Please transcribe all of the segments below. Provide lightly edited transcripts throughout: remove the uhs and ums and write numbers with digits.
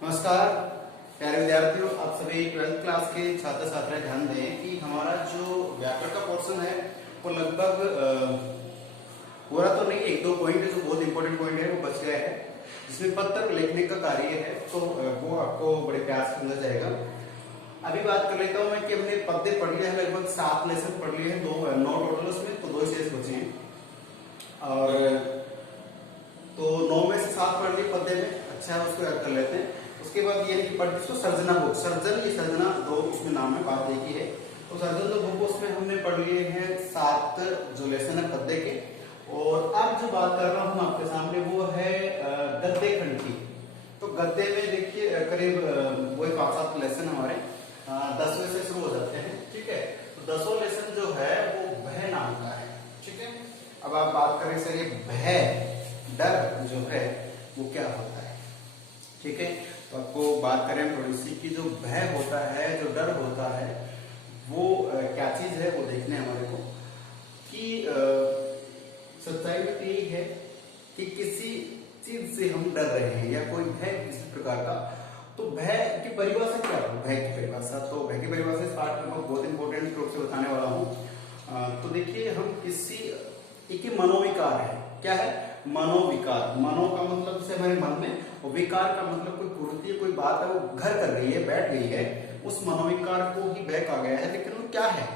नमस्कार प्यारे विद्यार्थियों, आप सभी 12th क्लास के छात्र छात्राएं ध्यान दें कि हमारा जो व्याकरण का पोर्शन है वो लगभग पूरा तो नहीं, एक दो पॉइंट है जो बहुत इंपॉर्टेंट पॉइंट है वो बच गया है, जिसमें पत्र लिखने का कार्य है, तो वो आपको बड़े प्यार से समझा जाएगा। अभी बात कर लेता हूँ मैं कि हमने पद्य पढ़ लिया है, लगभग 7 लेसन पढ़ लिए हैं, 9 टोटल उसमें, तो 2 शेष बचे हैं। और तो 9 में से 7 पढ़ लिए पद्य में, अच्छा है, उसको याद कर लेते हैं। उसके बाद ये कि पढ़ इसको सर्जना बुक, सर्जना 2 उसमें नाम है, बात एक ही है। तो सर्जन 2 बुक उसमें हमने पढ़ लिए हैं 7 जो लेसन है पद्य के। और अब जो बात कर रहा हूँ आपके सामने वो है गद्य खंड की। तो गद्य में देखिए करीब वो 5-7 लेसन हमारे 10वें से शुरू हो जाते हैं, ठीक है। तो 10वां लेसन जो है वो भय नाम का है, ठीक है। अब आप बात करें सर, ये भय डर जो है वो क्या होता है, ठीक है। तो आपको बात करें थोड़ी सी कि जो भय होता है, जो डर होता है, वो क्या चीज है वो देखने हमारे को कि सच्चाई में यही है कि किसी चीज से हम डर रहे हैं या कोई भय किसी प्रकार का। तो भय की परिभाषा क्या है? भय की परिभाषा, तो भय की परिभाषा इस पाठ में बहुत इंपॉर्टेंट रूप से बताने वाला हूँ। तो देखिए, हम किसी एक मनोविकार है, क्या है? मनोविकार। मनो का मतलब से हमारे मन में, और विकार का मतलब कोई कुर्ती, कोई बात है वो घर कर गई है, बैठ गई है, उस मनोविकार को ही भय कहा गया है। लेकिन वो क्या है?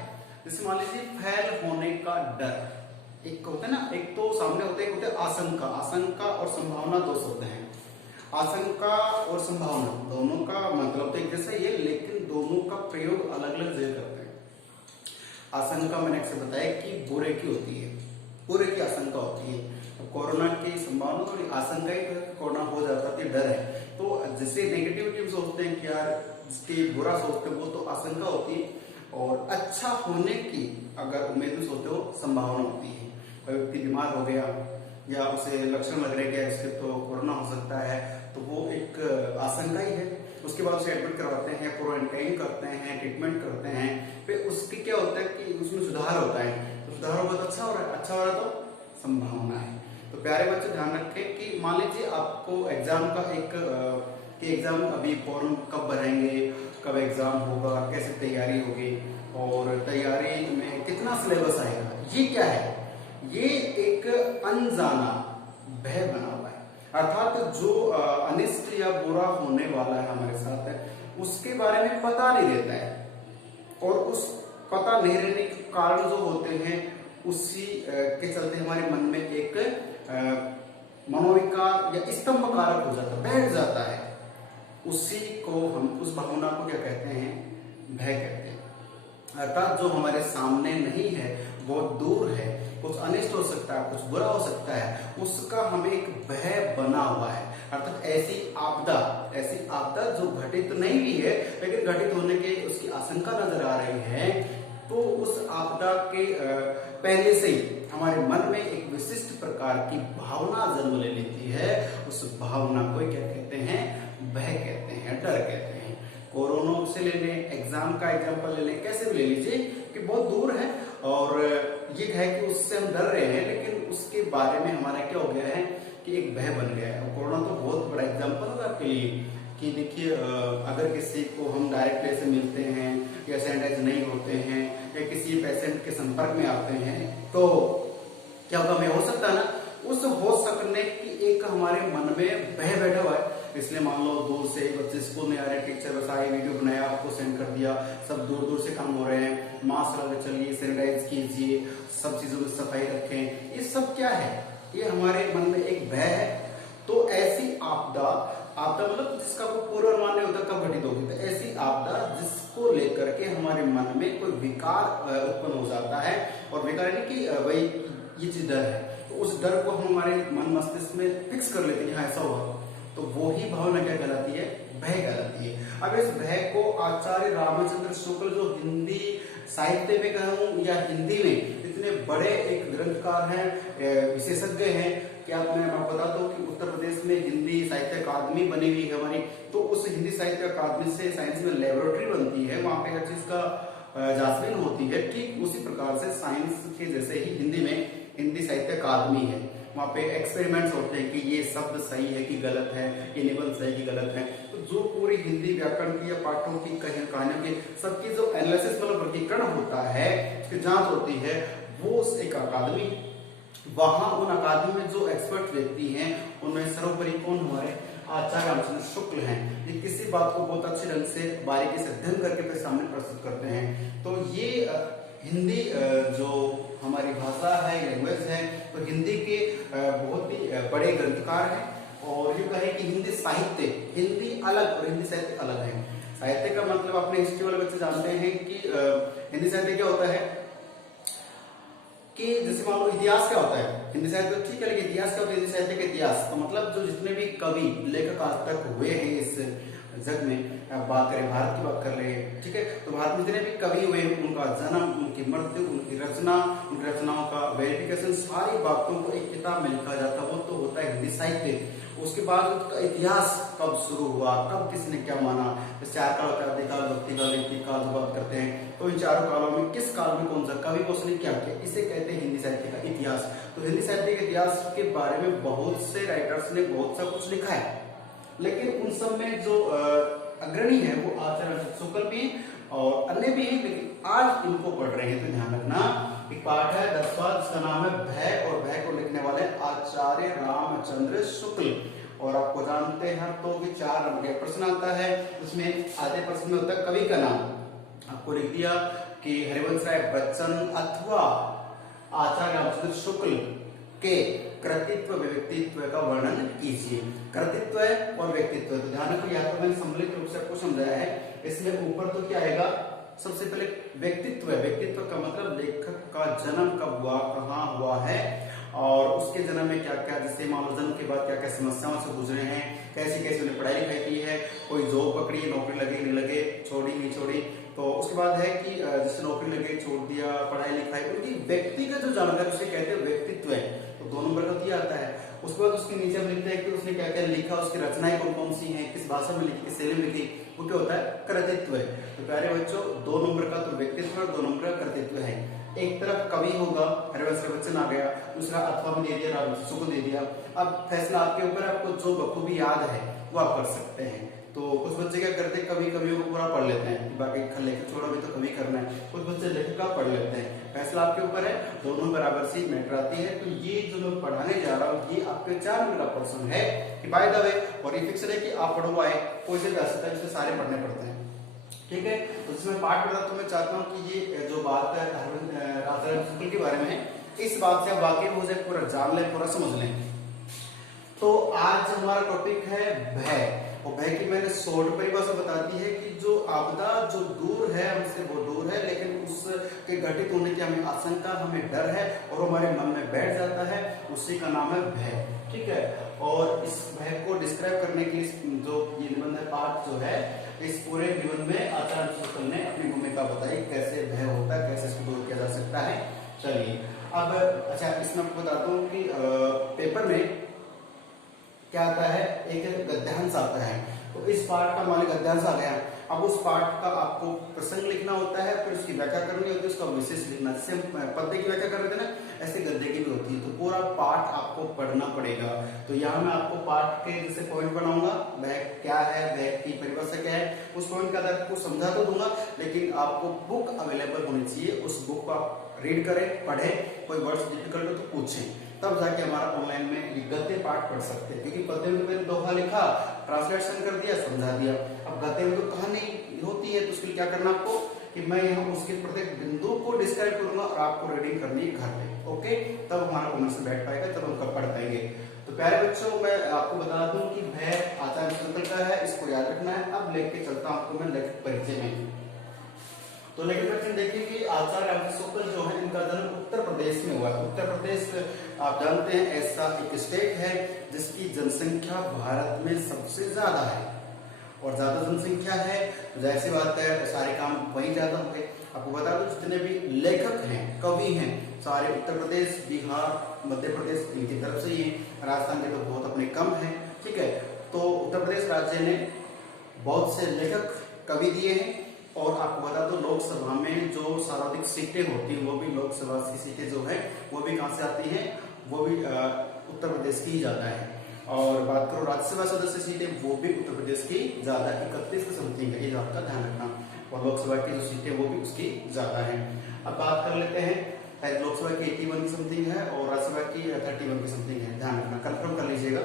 जैसे मान लीजिए फैल होने का डर, एक होता है ना, एक तो सामने होता है, एक होता है आशंका। आशंका और संभावना 2 शब्द हैं। आशंका और संभावना दोनों का मतलब तो एक जैसा ही है, लेकिन दोनों का प्रयोग अलग अलग जगह करते हैं। आशंका मैंने आपसे बताया कि बुरे की होती है, बुरे की आशंका होती है। तो कोरोना की संभावना थोड़ी आशंका ही है, कोरोना हो जाता है, डर है। तो जैसे नेगेटिविटी सोचते हैं कि यार जिसकी बुरा सोचते हैं वो तो आशंका होती है, और अच्छा होने की अगर उम्मीद में सोचते हो संभावना होती है। कोई व्यक्ति बीमार हो गया या उसे लक्षण लग रहे हैं इसके तो कोरोना हो सकता है, तो वो एक आशंका ही है। उसके बाद उसे एडमिट करवाते हैं, क्वारंटाइन करते हैं, ट्रीटमेंट करते हैं, फिर उसके क्या होता है कि उसमें सुधार होता है। तो सुधार होगा तो अच्छा हो रहा है, अच्छा हो रहा तो संभावना है। तो प्यारे बच्चे ध्यान रखें कि मान लीजिए आपको एग्जाम का कि एग्जाम अभी फॉर्म कब भरेंगे, कब एग्जाम होगा, कैसे तैयारी होगी, और तैयारी में कितना सिलेबस आएगा, ये क्या है? ये एक अनजाना भय बना हुआ है। अर्थात जो अनिष्ट या बुरा होने वाला है हमारे साथ है, उसके बारे में पता नहीं रहता है, और उस पता नहीं रहने के कारण जो होते हैं उसी के चलते हमारे मन में एक मनोविकार या स्तंभ कारक हो जाता है, बैठ जाता है। उसी को हम, उस भावना को क्या कहते हैं? भय कहते हैं। अर्थात जो हमारे सामने नहीं है, बहुत दूर है, कुछ अनिष्ट हो सकता है, कुछ बुरा हो सकता है, उसका हमें एक भय बना हुआ है। अर्थात ऐसी आपदा जो घटित नहीं भी है लेकिन घटित होने के उसकी आशंका नजर आ रही है, तो उस आपदा के पहले से ही हमारे मन में एक विशिष्ट प्रकार की भावना जन्म ले लेती है। उस भावना को क्या कहते हैं? भय कहते हैं, डर कहते हैं। कोरोना से ले लें, एग्जाम का एग्जाम्पल ले लें, कैसे भी ले लीजिए कि बहुत दूर है और ये है कि उससे हम डर रहे हैं, लेकिन उसके बारे में हमारा क्या हो गया है कि एक भय बन गया है। कोरोना तो बहुत बड़ा एग्जाम्पल होगा आपके लिए कि देखिए, अगर किसी को हम डायरेक्ट से मिलते हैं या सैनिटाइज नहीं होते हैं या किसी पेशेंट के संपर्क में आते हैं, तो क्या होगा? हमें हो सकता है ना, उस हो सकने की एक हमारे मन में भय बैठा हुआ है। इसलिए मान लो दूर से बच्चे स्कूल में आ रहे हैं, टीचर बस आए, वीडियो बनाया, आपको सेंड कर दिया, सब दूर दूर से काम हो रहे हैं, मास्क लगा चलिए, सैनिटाइज कीजिए, सब चीजों की सफाई रखें। ये सब क्या है? ये हमारे मन में एक भय है। तो ऐसी आपदा मतलब जिसका कोई पूर्वानुमान नहीं होता कब घटित होगी, तो ऐसी आपदा जिसको लेकर के हमारे मन में कोई विकार उत्पन्न हो जाता है, और विकार यानी कि वही ये चीज डर है, तो उस डर को हम हमारे मन मस्तिष्क में फिक्स कर लेते हैं, हाँ ऐसा होगा। तो वो ही भावना क्या कहलाती है? भय कहलाती है। अब इस भय को आचार्य रामचंद्र शुक्ल, जो हिंदी साहित्य में कहूं या हिंदी में इतने बड़े एक ग्रंथकार हैं, विशेषज्ञ हैं, क्या मैं आपको बता दूं कि उत्तर प्रदेश में हिंदी साहित्य अकादमी बनी हुई है हमारी। तो उस हिंदी साहित्य अकादमी से साइंस में लेबोरेटरी बनती है, वहां पे हर चीज का जांचबीन होती है। ठीक उसी प्रकार से साइंस के जैसे ही हिंदी में हिंदी साहित्य अकादमी है। वहाँ पे एक्सपेरिमेंट्स होते हैं कि ये शब्द सही है कि गलत है, ये निबंध सही कि गलत है। तो जो पूरी हिंदी व्याकरण की या पाठों की कहानियों की सबकी जो एनालिसिस मतलब वर्गीकरण होता है, उसकी जांच होती है, वो एक अकादमी, वहां उन अकादमी में जो एक्सपर्ट व्यक्ति हैं उनमें सर्वोपरि कौन हमारे आचार्य रामचंद्र शुक्ल हैं। ये किसी बात को बहुत अच्छे ढंग से बारीकी से अध्ययन करके फिर सामने प्रस्तुत करते हैं। तो ये हिंदी जो हमारी भाषा है, लैंग्वेज है, तो हिंदी के बहुत ही बड़े ग्रंथकार हैं। और ये कहे कि हिंदी साहित्य, हिंदी अलग और हिंदी साहित्य अलग है। साहित्य का मतलब अपने हिस्ट्री वाले बच्चे जानते हैं कि हिंदी साहित्य क्या होता है कि जैसे मान लो इतिहास क्या होता है, हिंदी साहित्य ठीक है, लेकिन इतिहास क्या होता है, हिंदी साहित्य का इतिहास तो मतलब जो जितने भी कवि लेखक आज तक हुए हैं इस जग में, बात करें भारत की बात कर ले, ठीक है, तो भारत में जितने भी कवि हुए हैं उनका जन्म, उनकी मृत्यु, उनकी रचना, उनकी रचनाओं का वेरिफिकेशन, सारी बातों को एक किताब में लिखा जाता है, वो तो होता है हिंदी साहित्य। उसके बाद उसका इतिहास कब शुरू हुआ, कब किसने क्या माना, चार काल होता है, आदिकाल, भक्तिकाल, रीतिकाल जो बात करते हैं, तो इन चारों कालों में किस काल में कौन सा कवि उसने क्या किया, इसे कहते हैं हिंदी साहित्य का इतिहास। तो हिंदी साहित्य के इतिहास के बारे में बहुत से राइटर्स ने बहुत सा कुछ लिखा है, लेकिन उन सब में जो अग्रणी है वो आचार्य शुक्ल भी और अन्य भी हैं, लेकिन आज इनको पढ़ रहे हैं तो ध्यान रखना। एक पाठ है 10वां जिसका नाम है भय, और भय को लिखने वाले आचार्य रामचंद्र शुक्ल। और आपको जानते हैं तो कि 4 नंबर का प्रश्न आता है, उसमें आधे प्रश्न में होता है कवि का नाम, आपको लिख दिया कि हरिवंश राय बच्चन अथवा आचार्य रामचंद्र शुक्ल के कृतित्व व्यक्तित्व का वर्णन कीजिए। कृतित्व और व्यक्तित्व, तो ध्यान रखो, यहाँ तो मैंने सम्मिलित रूप से आपको समझाया है। इसमें ऊपर तो क्या आएगा, सबसे पहले व्यक्तित्व है। व्यक्तित्व का मतलब लेखक का जन्म कब हुआ, कहाँ हुआ है, और उसके जन्म में क्या क्या, जैसे मान लो जन्म के बाद क्या क्या समस्याओं से गुजरे हैं, कैसी कैसी उन्हें पढ़ाई लिखाई की है, कोई जॉब पकड़ी, नौकरी लगी नहीं लगे, छोड़ी नहीं छोड़ी। तो उसके बाद है कि जैसे नौकरी लगे, छोड़ दिया, पढ़ाई लिखाई, उनकी व्यक्तिगत जो जानकारी उसे कहते हैं व्यक्तित्व है। तो 2 नंबर का दिया आता है। उसके बाद उसके नीचे हम लिखते हैं कि उसने क्या क्या लिखा, उसकी रचनाएं कौन कौन सी हैं, किस भाषा में लिखी, किस शैली में लिखी, वो क्या होता है, कृतित्व है। तो प्यारे बच्चों, 2 नंबर का तो व्यक्तित्व और 2 नंबर का कृतित्व है। एक तरफ कवि होगा, हरिवंश राय बच्चन आ गया, दूसरा अथवा में दे दिया, रामचंद्र शुक्ल दे दिया। अब फैसला आपके ऊपर, आपको जो बखूबी याद है वो आप कर सकते हैं। तो कुछ बच्चे क्या करते हैं, कवियों को पूरा पढ़ लेते हैं, बाकी लेखक छोड़ो भी तो कवि करना है, कुछ बच्चे लेखक का पढ़ लेते हैं। फैसला आपके ऊपर है, दोनों बराबर सी मैटर आती है। तो ये जो मैं पढ़ाने जा रहा हूँ ये आपके 4 नंबर का प्रश्न है कि बाय द वे, और ये फिक्स है कि आप पढ़वाए कोई से जा सकता है, जिससे सारे पढ़ने पड़ते हैं, ठीक है। तो जिसमें पाठ पढ़ा तो मैं चाहता हूँ कि ये जो बात है आचार्य शुक्ल के बारे में है, इस बात से आप वाकिफ हो जाए, पूरा जान लें, पूरा समझ लें। तो आज हमारा टॉपिक है भय, और भय की मैंने शॉर्ट परिभाषा बता दी है कि जो आपदा जो दूर है हमसे वो दूर है, लेकिन उसके घटित होने की हमें आशंका, हमें डर है और हमारे मन में बैठ जाता है, उसी का नाम है भय, ठीक है। और इस भय को डिस्क्राइब करने के लिए जो ये निबंध पाठ जो है, इस पूरे निबंध में आचार्य शुक्ल ने अपनी भूमिका बताई, कैसे भय होता है, कैसे इसको दूर किया जा सकता है। चलिए अब अच्छा, इसमें आपको बताता हूँ कि पेपर में क्या आता है, एक गद्यांश आता है। तो इस पाठ का मान गद्यांश आ गया, अब उस पाठ का आपको प्रसंग लिखना होता है, फिर उसकी व्याख्या करनी होती है, उसका विशेष लिखना। जैसे पद्य की व्याख्या कर रहे थे ना, ऐसे गद्य की भी होती है। तो पूरा पाठ आपको पढ़ना पड़ेगा। तो यहाँ मैं आपको पाठ के जैसे पॉइंट बनाऊंगा, वह क्या है, वह की परिभाषा क्या है, उस पॉइंट का आपको समझा तो दूंगा, लेकिन आपको बुक अवेलेबल होनी चाहिए। उस बुक को आप रीड करें, पढ़ें, कोई वर्ड्स डिफिकल्ट हो तो पूछें, तब जाके हमारा ऑनलाइन में गद्य पाठ पढ़ सकते हैं। क्योंकि पद्य में मैंने दोहा लिखा, ट्रांसलेशन कर दिया, समझा दिया। अब गद्य में तो कहानी होती है, तो उसके लिए क्या करना आपको कि मैं यहाँ उसके प्रत्येक बिंदु को डिस्क्राइब करूंगा और आपको रीडिंग करनी है घर पे, ओके। तब हमारा कॉन्सेप्ट बैठ पाएगा, तब हम पढ़ पाएंगे। तो प्यारे बच्चों, मैं आपको बता दूं कि भय आचार्य शुक्ल का है, इसको याद रखना है। अब लेके चलता हूं आपको मैं लेखक परिचय में। तो लेखक परिचय देखिए कि आचार्य रामचंद्र शुक्ल जो है, इनका जन्म उत्तर प्रदेश में हुआ। उत्तर प्रदेश आप जानते हैं ऐसा एक स्टेट है जिसकी जनसंख्या भारत में सबसे ज्यादा है, और ज्यादा जनसंख्या है तो जाहिर सी बात है सारे काम वही ज्यादा होंगे। आपको बता दो जितने भी लेखक हैं, कवि हैं, सारे उत्तर प्रदेश, बिहार, मध्य प्रदेश इनकी तरफ से ही है। राजस्थान के तो बहुत अपने कम है, ठीक है। तो उत्तर प्रदेश राज्य ने बहुत से लेखक कवि दिए हैं। और आपको बता दो लोकसभा में जो सर्वाधिक सीटें होती हैं, वो भी लोकसभा की सीटें जो है वो भी कहां से आती हैं, वो भी उत्तर प्रदेश की ज्यादा है। और बात करो राज्यसभा सदस्य सीटें, वो भी उत्तर प्रदेश की ज्यादा 31 के समथिंग है, ये बात का ध्यान रखना। और लोकसभा की जो सीटें वो भी उसकी ज्यादा है। अब बात कर लेते हैं, लोकसभा की 81 की समथिंग है और राज्यसभा की 31 की समथिंग है, ध्यान रखना, कंफर्म कर लीजिएगा।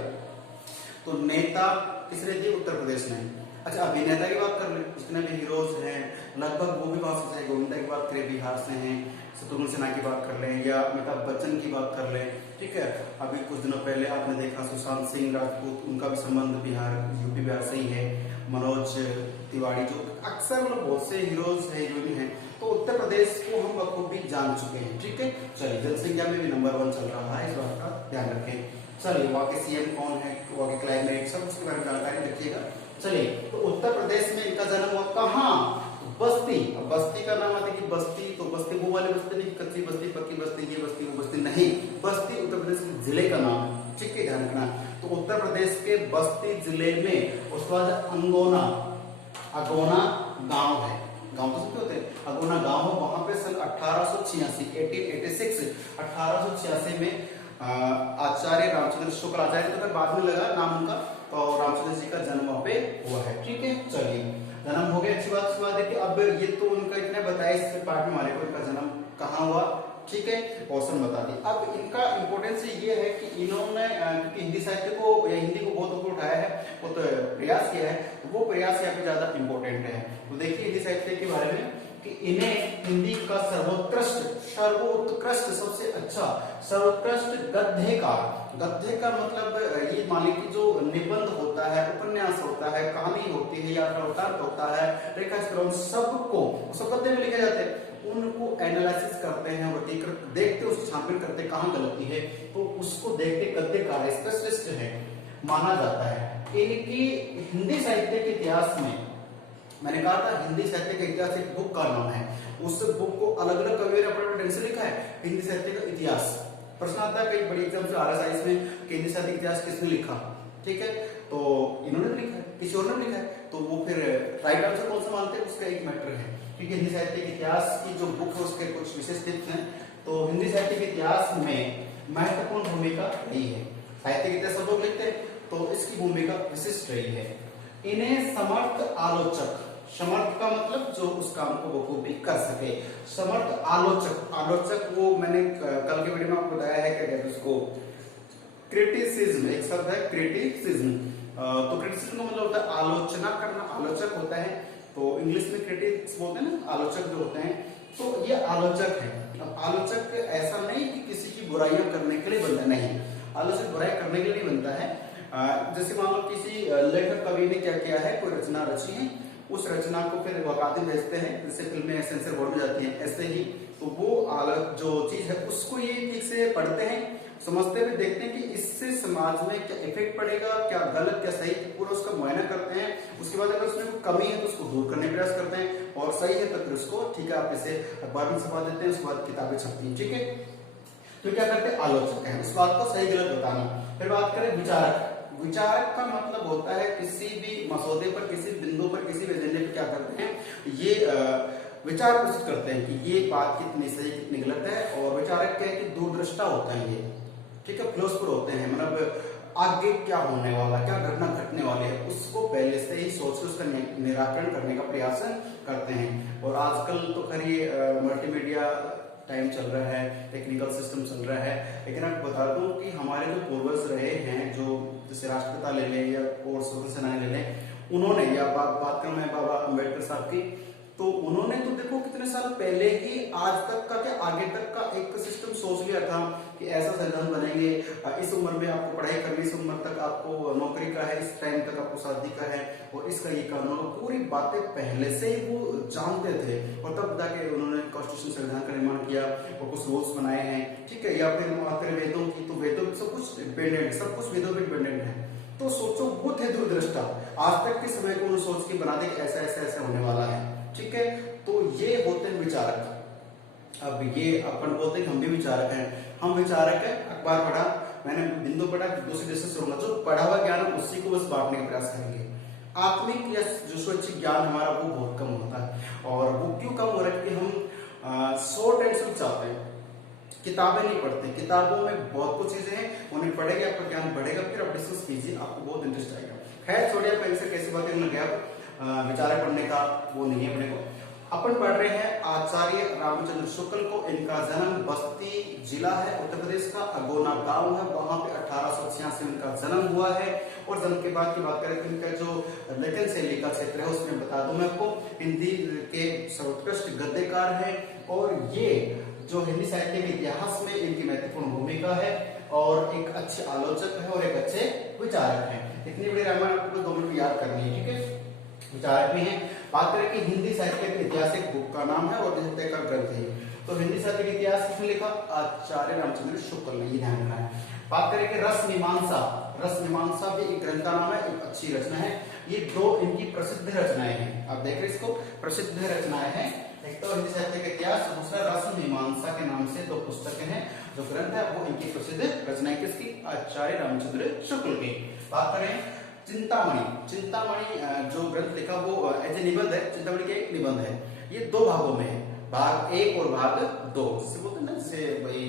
तो नेता किसने दी? उत्तर प्रदेश ने। अच्छा, अभिनेता की बात कर ले, जितने भी हीरोज हैं लगभग वो भी वहां से, गोविंदा की बात करें बिहार से हैं, शत्रुघ्न सिन्हा की बात कर लें या अमिताभ बच्चन की बात कर लें, ठीक है। अभी कुछ दिनों पहले आपने देखा सुशांत सिंह राजपूत, उनका भी संबंध बिहार, यूपी बिहार से ही है। मनोज तिवारी, जो अक्सर मतलब बहुत से हीरोज है, हीरोइन है, तो उत्तर प्रदेश को हम बखूबी जान चुके हैं, ठीक है। चलिए, जनसंख्या में भी नंबर 1 चल रहा है, इस बात का ध्यान रखें। चलिए, वहाँ के सीएम कौन है, वहाँ के क्लाइमेट, सब उसके बारे में जानकारी रखिएगा। चलिए, तो उत्तर प्रदेश में इनका जन्म हुआ कहाँ? बस्ती। अब बस्ती का नाम आता है कि बस्ती, तो बस्ती वो वाली बस्ती नहीं, कच्ची बस्ती, पक्की बस्ती, ये बस्ती वो बस्ती नहीं, बस्ती उत्तर प्रदेश के जिले का नाम है, ठीक है, ध्यान रखना। तो उत्तर प्रदेश के बस्ती जिले में उसके बाद अगोना गांव है, गांव तो सबके होते हैं, अगोना गांव है, वहां पे सन 1886 में आचार्य रामचंद्र शुक्ल, आचार्य तो फिर बाद में लगा नाम उनका, तो रामचंद्र जी का जन्म वहां पे हुआ है, ठीक है। चलिए, जन्म हो गया, अच्छी बात है कि अब ये तो उनका इतने बताया इस पार्ट में हमारे को, इनका जन्म कहाँ हुआ, ठीक है, क्वेश्चन बता दी। अब इनका इंपॉर्टेंस ये है कि इन्होंने क्योंकि हिंदी साहित्य को या हिंदी को बहुत ऊपर उठाया है, वो तो प्रयास किया है, तो वो प्रयास यहाँ पे ज्यादा इंपॉर्टेंट है। तो देखिए हिंदी साहित्य के बारे में कि इन्हें हिंदी का सर्वोत्कृष्ट सबसे अच्छा सर्वोत्कृष्ट गद्यकार मतलब ये मान लीजिए जो निबंध होता है, उपन्यास होता है, कहानी होती है, यात्रा वृत्तांत होता है, रेखाचित्र, सबको सब गद्य में लिखे जाते हैं, उनको एनालिसिस करते हैं, वर्गीकृत देखते, उसको छानबीन करते, कहाँ गलती है, तो उसको देख के गद्यकार स्पेशलिस्ट है माना जाता है। इनकी हिंदी साहित्य के इतिहास में, मैंने कहा था हिंदी साहित्य का इतिहास एक बुक का नाम है, उस बुक को अलग अलग कवियों ने अपने ढंग से लिखा है, हिंदी साहित्य का इतिहास। प्रश्न आता है कई बड़ी एग्जाम से RSI में कि हिंदी साहित्य इतिहास किसने लिखा, ठीक है, तो इन्होंने लिखा है, किसी और ने लिखा है, तो वो फिर राइट आंसर कौन सा मानते हैं उसका एक मैटर है, क्योंकि हिंदी साहित्य के इतिहास की जो बुक है उसके कुछ विशेष टिप्स हैं। तो हिंदी साहित्य के इतिहास में महत्वपूर्ण भूमिका रही है, साहित्य के इतिहास सब लोग लिखते हैं, तो इसकी भूमिका विशिष्ट रही है। इन्हें समर्थ आलोचक, समर्थ का मतलब जो उस काम को बखूबी कर सके, समर्थ आलोचक वो मैंने कल के वीडियो में आपको बताया है, क्या कहते हैं उसको, क्रिटिसिज्म, एक शब्द है क्रिटिसिज्म। तो क्रिटिसिज्म का मतलब होता है आलोचना करना, आलोचक होता है, तो इंग्लिश में क्रिटिक्स बोलते हैं ना, आलोचक जो होते हैं, तो ये आलोचक है। अब आलोचक ऐसा नहीं कि किसी की बुराइयां करने के लिए बनता, नहीं, आलोचक बुराई करने के लिए बनता है। जैसे मान लो किसी लेखक कवि ने क्या किया है, कोई रचना रची है, उस रचना को फिर वकालत भेजते हैं, जैसे फिल्में सेंसर बोर्ड में जाती हैं, ऐसे ही तो वो जो चीज है उसको ये ठीक से पढ़ते हैं, समझते हुए देखते हैं कि इससे समाज में क्या इफेक्ट पड़ेगा, क्या गलत क्या सही, पूरा उसका मुआयना करते हैं। उसके बाद अगर उसमें कोई कमी है तो उसको दूर करने का प्रयास करते हैं, और सही है तो फिर उसको ठीक है आप इसे अखबार में छपा देते हैं, उसके बाद किताबें छपती हैं, ठीक है। तो क्या करते हैं, आलोचक है, उस बात को सही गलत बताना। फिर बात करें विचारक, विचारक का मतलब होता है किसी भी मसौदे पर, किसी बिंदु पर, किसी भी एजेंडे पर क्या करते हैं, ये विचार प्रस्तुत करते हैं कि ये बात कितनी सही कितनी गलत है। और विचारक क्या है कि दूरदृष्टा होता है ये, ठीक है, फिलोसफर होते हैं, मतलब आगे क्या होने वाला, क्या घटना घटने वाली है, उसको पहले से ही सोच के उसका निराकरण करने का प्रयास करते हैं। और आजकल तो खैर ये मल्टीमीडिया टाइम चल रहा है, टेक्निकल सिस्टम चल रहा है, लेकिन आपको बता दूं कि हमारे जो पूर्वज रहे हैं, जो जैसे राष्ट्रपिता ले लें या और स्वतंत्र सेनानी ले लें, उन्होंने, या बात करूं मैं बाबा अम्बेडकर साहब की, तो उन्होंने तो देखो कितने साल पहले ही आज तक का क्या आगे तक का एक सिस्टम सोच लिया था कि ऐसा संविधान बनेंगे, इस उम्र में आपको पढ़ाई करनी, इस उम्र तक आपको नौकरी का है, इस टाइम तक आपको शादी का है, और इसका ये कानून, पूरी बातें पहले से ही वो जानते थे। और तब जाके उन्होंने कॉन्स्टिट्यूशन संविधान का निर्माण किया और कुछ रूल्स बनाए हैं, ठीक है। या फिर वेदों की, तो वेदों सब कुछ डिपेंडेंट, सब कुछ वेदों पे डिपेंडेंट है। तो सोचो वो थे दूरदृष्टा, आज तक के समय को उन्होंने सोच के बना दे कि ऐसा ऐसा ऐसा होने वाला है, ठीक है। तो ये होते हैं विचारक। अब ये अपन बोलते हैं कि हम भी विचारक हैं, हम विचारक हैं, अखबार पढ़ा, मैंने बिंदु पढ़ा, दूसरे देशों से होगा, जो पढ़ा हुआ ज्ञान उसी को बस बांटने का प्रयास करेंगे। आत्मिक या जो स्वैच्छिक ज्ञान हमारा वो बहुत कम होता है, और वो क्यों कम हो रहा है, क्योंकि हम शॉर्ट एंड स्वीट चाहते हैं, किताबें नहीं पढ़ते, किताबों में बहुत कुछ चीजें हैं, उन्हें पढ़ेंगे आपका ज्ञान बढ़ेगा, फिर आप डिस्कस कीजिए, आपको बहुत इंटरेस्ट आएगा। खैर छोड़िए, आप कैसे कैसी बातें लग गया, विचार पढ़ने का वो नहीं है अपने को। अपन पढ़ रहे हैं आचार्य रामचंद्र शुक्ल को। इनका जन्म बस्ती जिला है उत्तर प्रदेश का, अगोना गांव है, वहां पे 1886 में इनका जन्म हुआ है। और जन्म के बाद की बात करें तो इनका जो लेखन शैली का क्षेत्र है उसमें बता दूं मैं आपको, हिंदी के सर्वोत्कृष्ट गद्यकार है, और ये जो हिंदी साहित्य के इतिहास में इनकी महत्वपूर्ण भूमिका है, और एक अच्छे आलोचक है और एक अच्छे विचारक है। इतनी बड़ी रामायण आपको 2 मिनट में याद करनी है, ठीक है। विचारक भी हैं। बात करें कि हिंदी साहित्य के ऐतिहासिक बुक का नाम है और साहित्य का ग्रंथ है। तो हिंदी साहित्य के इतिहास किसने लिखा? आचार्य रामचंद्र शुक्ल ने, ये ध्यान रखना है। बात करें कि रस मीमांसा, रस मीमांसा भी एक ग्रंथ का नाम है, एक अच्छी रचना है। ये 2 इनकी प्रसिद्ध रचनाएं हैं, आप देख रहे हैं इसको, प्रसिद्ध रचनाएं हैं। एक तो हिंदी साहित्य का इतिहास, दूसरा रस मीमांसा के नाम से 2 पुस्तकें हैं। जो ग्रंथ है वो इनकी प्रसिद्ध रचनाएं किसकी? आचार्य रामचंद्र शुक्ल की। बात करें चिंतामणि, चिंतामणि जो ग्रंथ लिखा वो एज ए निबंध है, चिंतामणि के एक निबंध है। ये 2 भागों में है, भाग 1 और भाग 2। जिसे बोलते हैं ना, जैसे भाई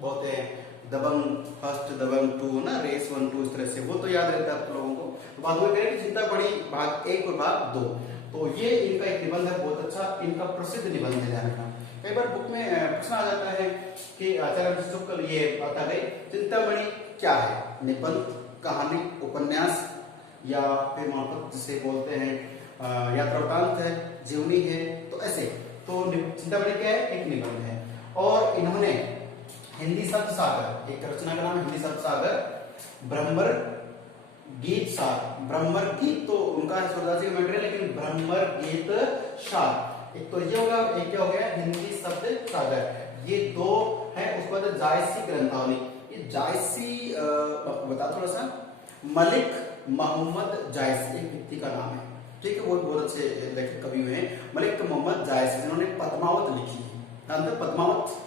बोलते हैं दबंग फर्स्ट, दबंग 2 ना, रेस 1 2, इस तरह से, वो तो याद रहता है आप लोगों को। तो बात वो करें कि चिंतामणि भाग 1 और भाग 2, तो ये इनका एक निबंध है, बहुत अच्छा, इनका प्रसिद्ध निबंध है, ध्यान रखना। कई बार बुक में प्रश्न आ जाता है कि आचार्य शुक्ल ये बता गए चिंतामणि क्या है, निबंध, कहानी, उपन्यास, या फिर महापुरुष जिसे बोलते हैं, यात्रा वृत्तांत है, जीवनी है, तो ऐसे। तो चिंतामणि क्या है? एक निबंध है। और इन्होंने हिंदी शब्द सागर, एक रचना का नाम है हिंदी शब्द सागर, ब्रह्मर गीत सार, ब्रह्मर गीत तो उनका स्वदासी का मैटर है, लेकिन ब्रह्मर गीत सार, एक तो ये होगा, एक क्या हो गया हिंदी शब्द सागर। ये 2 है। उसके बाद जायसी ग्रंथावली, ये जायसी आपको बता थोड़ा सा, मलिक मोहम्मद जायसी एक व्यक्ति का नाम है, ठीक है। वो बहुत अच्छे लेखक कवि हुए हैं, मलिक मोहम्मद जायसी, जिन्होंने पद्मावत लिखी है। पद्मावत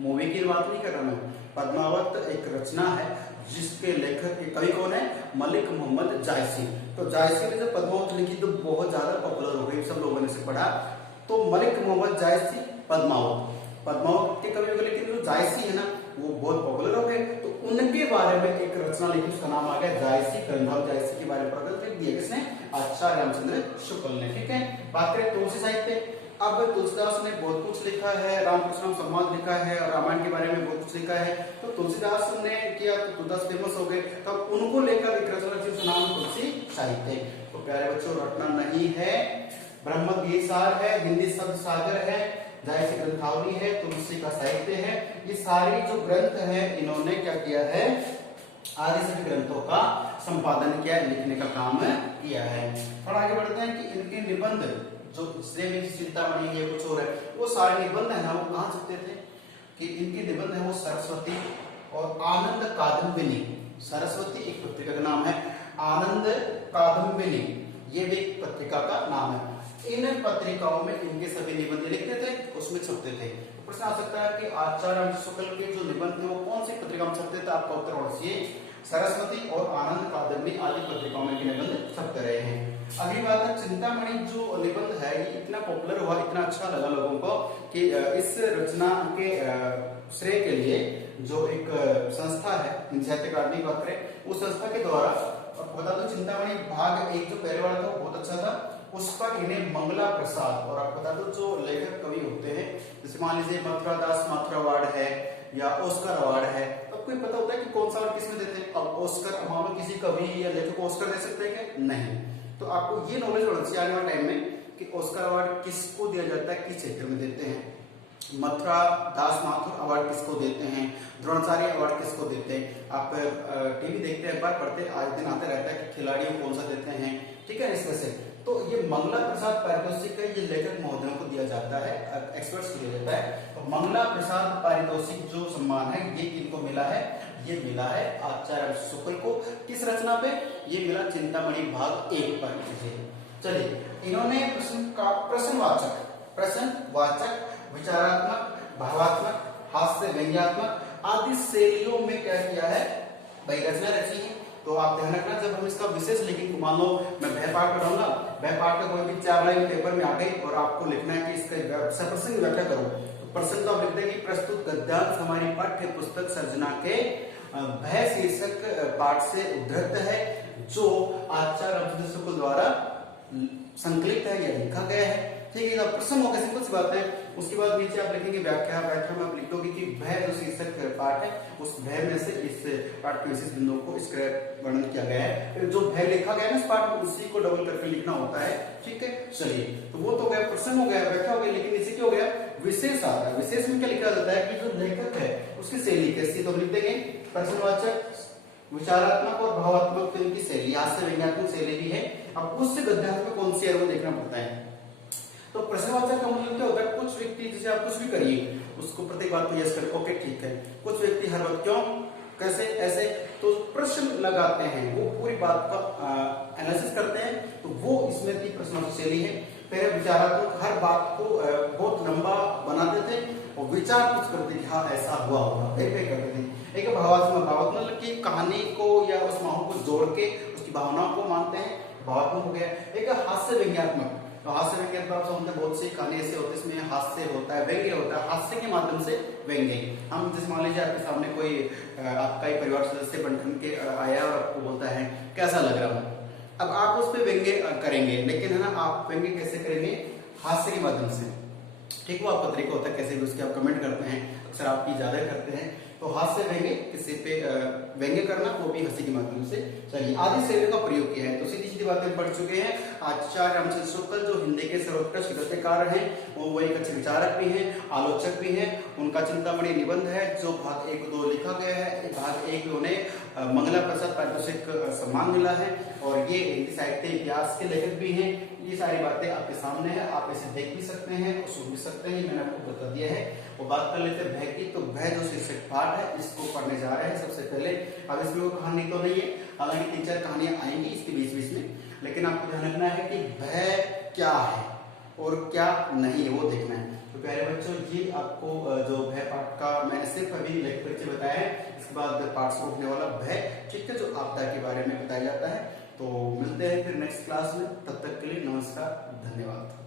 मूवी की बात नहीं कर रहा मैं, पद्मावत एक रचना है जिसके लेखक कवि कौन है? मलिक मोहम्मद जायसी। तो जायसी ने जब पद्मावत लिखी तो बहुत ज्यादा पॉपुलर हो गई, सब लोगों ने इसे पढ़ा। तो मलिक मोहम्मद जायसी पद्मावत, पद्मावत के कवि हो गए, लेकिन जो जायसी है ना वो बहुत पॉपुलर हो गए। तो उनके बारे में एक रचना लिखी, उसका नाम आ गया जायसी ग्रंथावली। जायसी के बारे में पढ़कर लिख दिया किसने? आचार्य रामचंद्र शुक्ल ने, ठीक है। बात करें तुलसी साहित्य, अब तुलसीदास ने बहुत कुछ लिखा है, रामकृष्ण संवाद लिखा है, और रामायण के बारे में बहुत कुछ लिखा है। तो तुलसीदास ने किया तो तुलसीदास फेमस हो गए, तब उनको लेकर एक रचना जिसका नाम तुलसी साहित्य। तो प्यारे बच्चों, रटना नहीं है, ब्रह्म गीत सार है, हिंदी शब्द सागर है, जायसी ग्रंथावली है, तुलसी का साहित्य है। ये सारी जो ग्रंथ है इन्होंने क्या किया है? आदि सभी ग्रंथों का संपादन किया, लिखने का काम किया है। थोड़ा आगे बढ़ते हैं कि इनके निबंध जो चिंतामणि ये कुछ और है, वो सारे निबंध है ना, वो कहां छपते थे? कि इनके निबंध है वो सरस्वती और आनंद कादम्बिनी। सरस्वती एक पत्रिका का नाम है, आनंद कादम्बिनी ये भी एक पत्रिका का नाम है। इन पत्रिकाओं में इनके सभी निबंध लिखते थे, उसमें छपते थे। तो प्रश्न आ सकता है कि आचार्य शुक्ल के जो निबंध थे वो कौन सी पत्रिका में छपते थे? आपका उत्तर होना चाहिए सरस्वती और आनंद कादम्बिनी आदि पत्रिकाओं में निबंध छपते रहे हैं। अगली बात है चिंतामणि जो निबंध है ये इतना पॉपुलर हुआ, इतना अच्छा लगा लोगों को कि इस रचना के श्रेय के लिए जो एक संस्था है साहित्य अकादमी की बात करें, उस संस्था के द्वारा बता दो चिंतामणि भाग 1 जो पहले वाला था वो बहुत अच्छा था, उस पर इन्हें मंगला प्रसाद, और आप बता दो जो लेखक कवि होते हैं जैसे मान लीजिए मथुरा दास माथुर अवार्ड है या ऑस्कर अवार्ड है, तो कोई पता होता है कि कौन सा अवार्ड किसमें देते हैं? अब ऑस्कर अमाउंट किसी कवि या लेखक को ऑस्कर दे सकते हैं क्या? नहीं। तो आपको ये नॉलेज होना चाहिए आने वाले टाइम में कि ऑस्कर अवार्ड किसको दिया जाता है, किस क्षेत्र में देते हैं, मथुरा दास माथुर अवार्ड किसको देते हैं, द्रोणाचार्य अवार्ड किसको देते हैं। आप टीवी देखते हैं, अखबार पढ़ते, आज दिन आते रहता है कि खिलाड़ियों कौन सा देते हैं, ठीक है। इस तरह से तो ये मंगला प्रसाद पारितोषिक ये लेखक महोदयों को दिया जाता है, एक्सपर्ट्स को दिया जाता है। तो मंगला प्रसाद पारितोषिक जो सम्मान है ये किनको मिला है? ये मिला है आचार्य शुक्ल को। किस रचना पे? ये मिला चिंतामणि भाग 1 पर। चलिए, इन्होंने प्रश्नवाचक, विचारात्मक, भावात्मक, हास्य व्यंग्यात्मक आदि शैलियों में क्या किया है? भाई रचना रची है। तो आप ध्यान रखना, जब हम इसका विशेष लिखेंगे, मान लो मैं वह पाठ पढ़ाऊंगा, वह पाठ का कोई भी 4 लाइन पेपर में आ गई और आपको लिखना है कि इसका सप्रसंग व्याख्या करो, तो प्रश्न तो आप लिखते हैं कि प्रस्तुत गद्यांश हमारी पाठ्य पुस्तक सर्जना के भय शीर्षक पाठ से उद्धृत है, जो आचार्य रामचंद्र शुक्ल द्वारा संकलित है या लिखा गया है। ठीक है, प्रश्न होगा, सिंपल सी बात है। उसके बाद नीचे आप लिखेंगे व्याख्या। व्याख्या में आप लिखोगे कि भय जो शीर्षक पाठ है, उस भय में से इस पाठ के विशेष बिंदुओं को इसका वर्णन किया गया है। जो भय लिखा गया है ना इस पाठ में, उसी को डबल करके लिखना होता है। ठीक है, चलिए, तो वो तो गया, प्रश्न हो गया, व्याख्या हो गई, लेकिन इसे क्या हो गया, विशेष आता है। विशेष में क्या लिखा जाता है कि जो लेखक है उसकी शैली कैसी, तो लिख देंगे प्रश्नवाचक, विचारात्मक और भावात्मक की शैली, हास्य व्यंग्यात्मक शैली भी है। अब उस गद्यांश में कौन सी है वो देखना पड़ता है। तो प्रश्नवाचक का मतलब क्या होता है, कुछ व्यक्ति, जैसे आप कुछ भी करिए उसको प्रत्येक बात को यस कर, ओके ठीक है। कुछ व्यक्ति हर वक्त क्यों, कैसे, ऐसे, तो प्रश्न लगाते हैं, वो पूरी बात का एनालिसिस करते हैं, तो वो इसमें की प्रश्नवाचक शैली है। पहले विचारात्मक, हर बात को बहुत लंबा बनाते थे और विचार कुछ करते कि हाँ ऐसा हुआ होगा, वेरीफाई करते थे। एक भावात्मक, भावात्मक मतलब कि कहानी को या उस माहौल को जोड़ के उसकी भावनाओं को मानते हैं, भावात्मक हो गया। एक हास्य व्यंग्यात्मक, तो हास्य व्यंग्य आप समझते हैं, बहुत सी कहानी ऐसे होते हैं इसमें हास्य होता है, व्यंग्य होता है, हास्य के माध्यम से व्यंग्य। हम जैसे मान लीजिए आपके सामने कोई आपका ही परिवार सदस्य बन के आया और आपको बोलता है कैसा लग रहा है, अब आप उस पर व्यंग्य करेंगे, लेकिन है ना, आप व्यंग्य कैसे करेंगे, हास्य के माध्यम से। ठीक, वो आपका तरीका होता है कैसे भी उसके आप कमेंट करते हैं, अक्सर आपकी ज्यादा करते हैं, तो हास्य व्यंग्य, किसी पे व्यंग्य करना, वो भी हंसी के माध्यम से। चलिए, आदि शैलियों का प्रयोग किया है, तो सीधी सीधी बातें पढ़ चुके हैं। आचार्य रामचंद्र शुक्ल जो हिंदी के सर्वोत्कृष्ट गद्यकार हैं, वो एक अच्छे विचारक भी हैं, आलोचक भी हैं। उनका चिंतामणि निबंध है जो भाग 1-2 लिखा गया है। भाग 1 में उन्हें मंगला प्रसाद पारितोषिक सम्मान मिला है, और ये हिंदी साहित्य इतिहास के लेखक भी हैं। ये सारी बातें आपके सामने है, आप इसे देख भी सकते हैं और सुन भी सकते हैं, मैंने आपको बता दिया है। वो बात कर लेते हैं भय की, तो भय जो शीर्षक पाठ है, इसको पढ़ने जा रहे हैं सबसे पहले। अब इसमें कोई कहानी तो नहीं है, हालांकि 3-4 कहानियां आएंगी इसके बीच बीच में, लेकिन आपको ध्यान रखना है कि भय क्या है और क्या नहीं है, वो देखना है। तो प्यारे बच्चों, ये आपको जो भय पाठ का मैंने सिर्फ अभी लेखक परिचय बताया है, इसके बाद पाठ से उठने वाला भय, ठीक है, जो आपदा के बारे में बताया जाता है। तो मिलते हैं फिर नेक्स्ट क्लास में, तब तक के लिए नमस्कार, धन्यवाद।